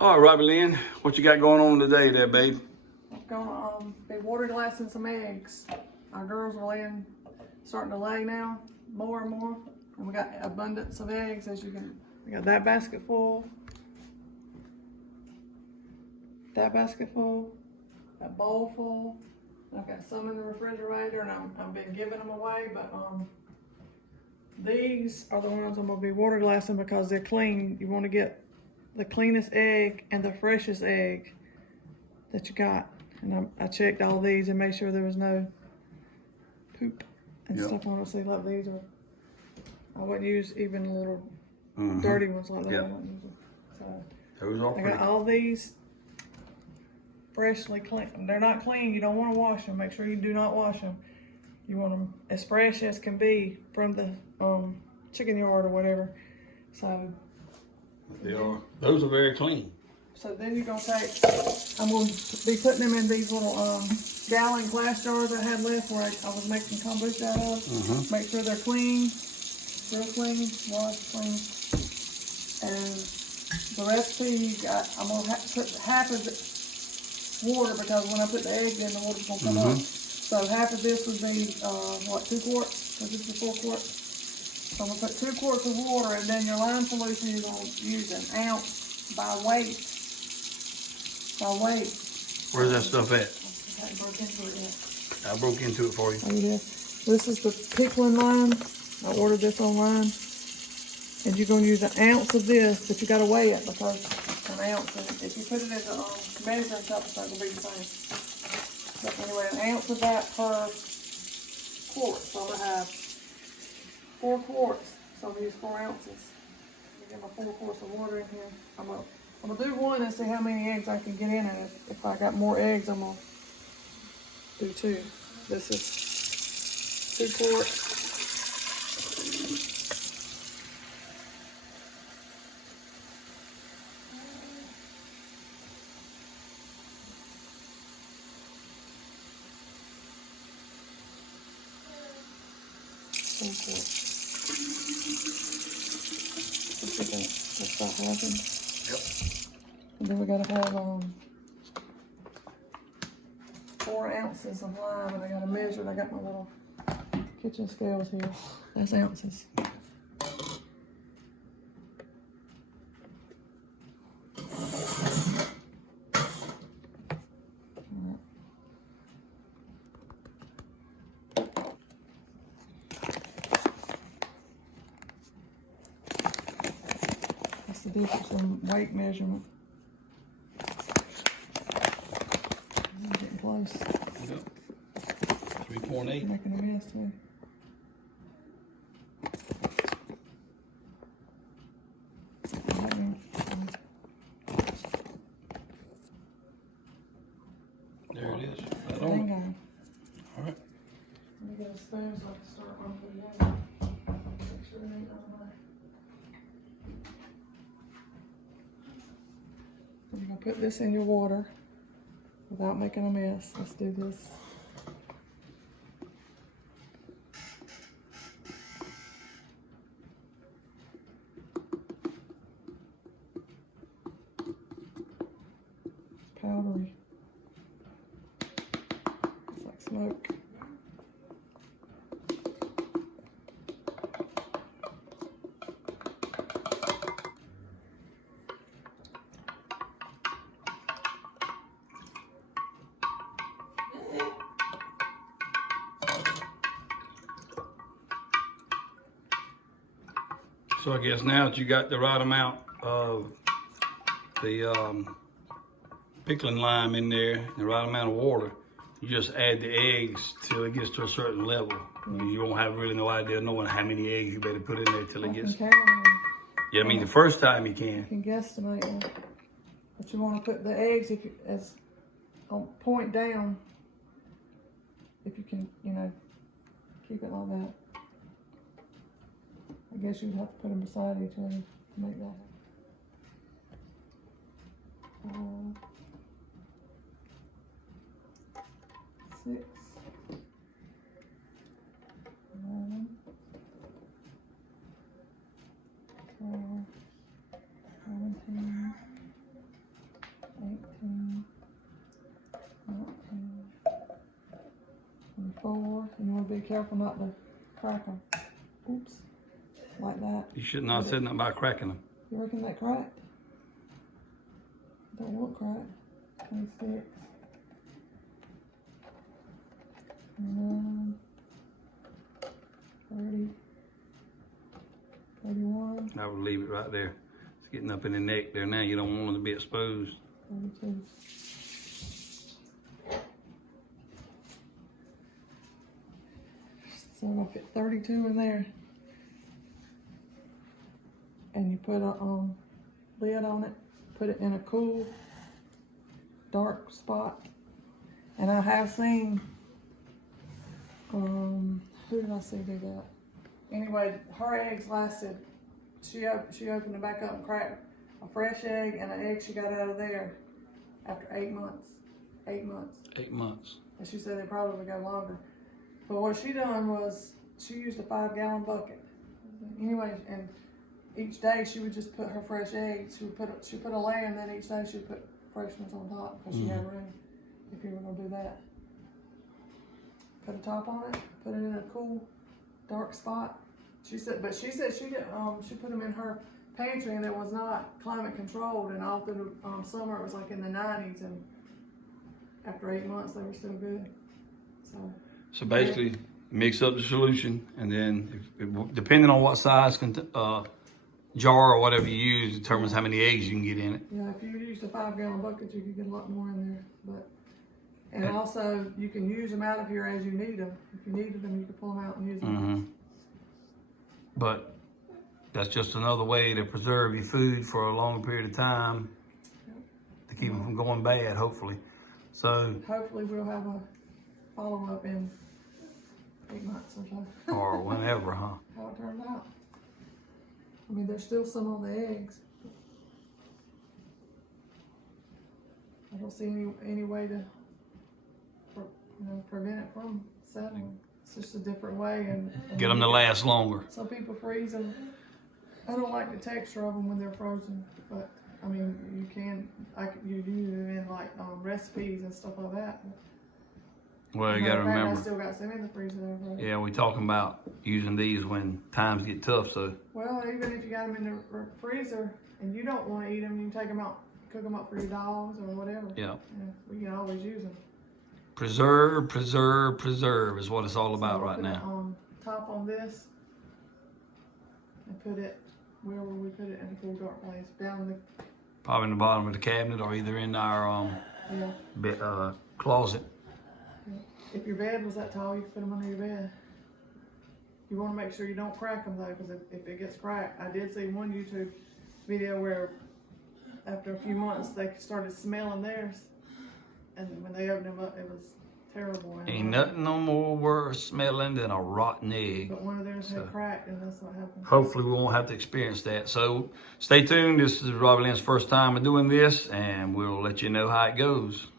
All right, Robbie Lynn, what you got going on today there, babe? I'm gonna be water glassing some eggs. Our girls are starting to lay now, more and more. And we got abundance of eggs, as you can, we got that basket full, that bowl full. I've got some in the refrigerator and I've been giving them away, but these are the ones I'm gonna be water glassing because they're clean. You wanna get the cleanest egg and the freshest egg that you got. And I checked all these and made sure there was no poop and stuff on it. See, like these are, I wouldn't use even little dirty ones like that. I wouldn't use them. So Those are I pretty. got all these freshly clean. They're not clean. You don't want to wash them. Make sure you do not wash them. You want them as fresh as can be from the chicken yard or whatever. So They are. Those are very clean. So then you're gonna take, I'm gonna be putting them in these little gallon glass jars I had left where I was making kombucha out of. Make sure they're clean, real clean, washed, clean. And the recipe, I'm gonna put half of it water because when I put the eggs in, the water's gonna come up. So half of this would be, 2 quarts? Because this is 4 quarts. So I'm gonna put 2 quarts of water, and then your lime solution, you're gonna use 1 ounce by weight. Where's that stuff at? I haven't broke into it yet. I broke into it for you. Oh, you did? This is the picklinglime. I ordered this online. And you're gonna use 1 ounce of this, but you gotta weigh it because 1 ounce, and if you put it in the measuring cup, it's not gonna be the same. But anyway, 1 ounce of that per quart. So I'm gonna have 4 quarts. So I'm gonna use 4 ounces. I'm gonna get my 4 quarts of water in here. I'm gonna do one and see how many eggs I can get in it. If I got more eggs, I'm gonna do 2. This is 2 quarts. That's about half. Yep. And then we gotta have 4 ounces of lime, and I gotta measure it. I got my little kitchen scales here. That's ounces. That's the difference in weight measurement. I'm getting close. Yep. 3.8. Making a mess too. There it is. Right Hang on. on. All right. Let me get a spoon so I can start one for you. Make sure it ain't on my. You're gonna put this in your water without making a mess. Let's do this. Powdery. It's like smoke. So I guess now that you got the right amount of the pickling lime in there, the right amount of water, you just add the eggs till it gets to a certain level. You won't have really no idea knowing how many eggs you better put in there till it gets. Yeah, I mean the first time you can. You can guesstimate it. But you want to put the eggs as on point down. If you can, keep it like that. I guess you'd have to put them beside each other to make that happen. 6, 11, 12, 17, be careful not to crack them. Oops, like that. You should not have said nothing about cracking them. You reckon that cracked? Don't look cracked. 26. 29. 30. 31. I would leave it right there. It's getting up in the neck there now. You don't want it to be exposed. 32. So I'm gonna fit 32 in there. And you put a lid on it, put it in a cool, dark spot. And I have seen, who did I see do that? Anyway, her eggs lasted, she opened it back up and cracked a fresh egg and an egg she got out of there after 8 months. 8 months. 8 months. And she said they probably would go longer. But what she done was, she used a 5-gallon bucket. Anyway, and each day she would just put her fresh eggs. She put a layer, and then each day she'd put fresh ones on top because she had room. If you were gonna do that, put a top on it, put it in a cool, dark spot. She said she did. She put them in her pantry, and it was not climate controlled. And all through the summer, it was like in the 90s, and after 8 months, they were still good. So basically, mix up the solution, and then depending on what size jar or whatever you use, determines how many eggs you can get in it. Yeah, if you used a 5-gallon bucket, you could get a lot more in there. And also, you can use them out of here as you need them. If you needed them, you could pull them out and use them. But that's just another way to preserve your food for a longer period of time to keep them from going bad, hopefully. So hopefully we'll have a follow-up in 8 months or so. Or whenever, huh? How it turns out. I mean, there's still some on the eggs. I don't see any way to prevent it from settling. It's just a different way. And Get them to last longer. Some people freeze them. I don't like the texture of them when they're frozen, but I mean, you use them in like recipes and stuff like that. Well, you gotta remember. I still got some in the freezer there. Yeah, we talking about using these when times get tough. So. Well, even if you got them in the freezer and you don't want to eat them, you can take them out, cook them up for your dogs or whatever. Yeah. We can always use them. Preserve, preserve, preserve is what it's all about right now. Top on this and put it, where will we put it, in a cool dark place? Down in the... Probably in the bottom of the cabinet or either in our closet. If your bed was that tall, you could put them under your bed. You want to make sure you don't crack them though, because if it gets cracked, I did see one YouTube video where after a few months they started smelling theirs, and when they opened them up, it was terrible. Ain't nothing no more worse smelling than a rotten egg. But one of theirs had cracked, and that's what happened. Hopefully we won't have to experience that. So stay tuned. This is Robbie Lynn's first time of doing this, and we'll let you know how it goes.